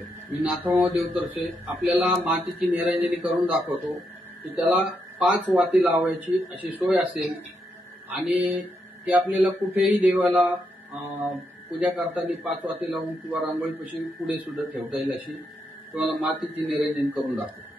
मी नाथराव देवतर्फे आपल्याला मातीची निरंजनी करून दाखवतो की त्याला 5 वाती लावायची अशी सोय असेल आणि ती आपल्याला कुठेही देवाला पूजा करताना 5 वाती लावून किंवा रांगोळीपाशी पुढे सुद्धा ठेवता येईल अशी तुम्हाला मातीची निरंजन करून दाखवतो।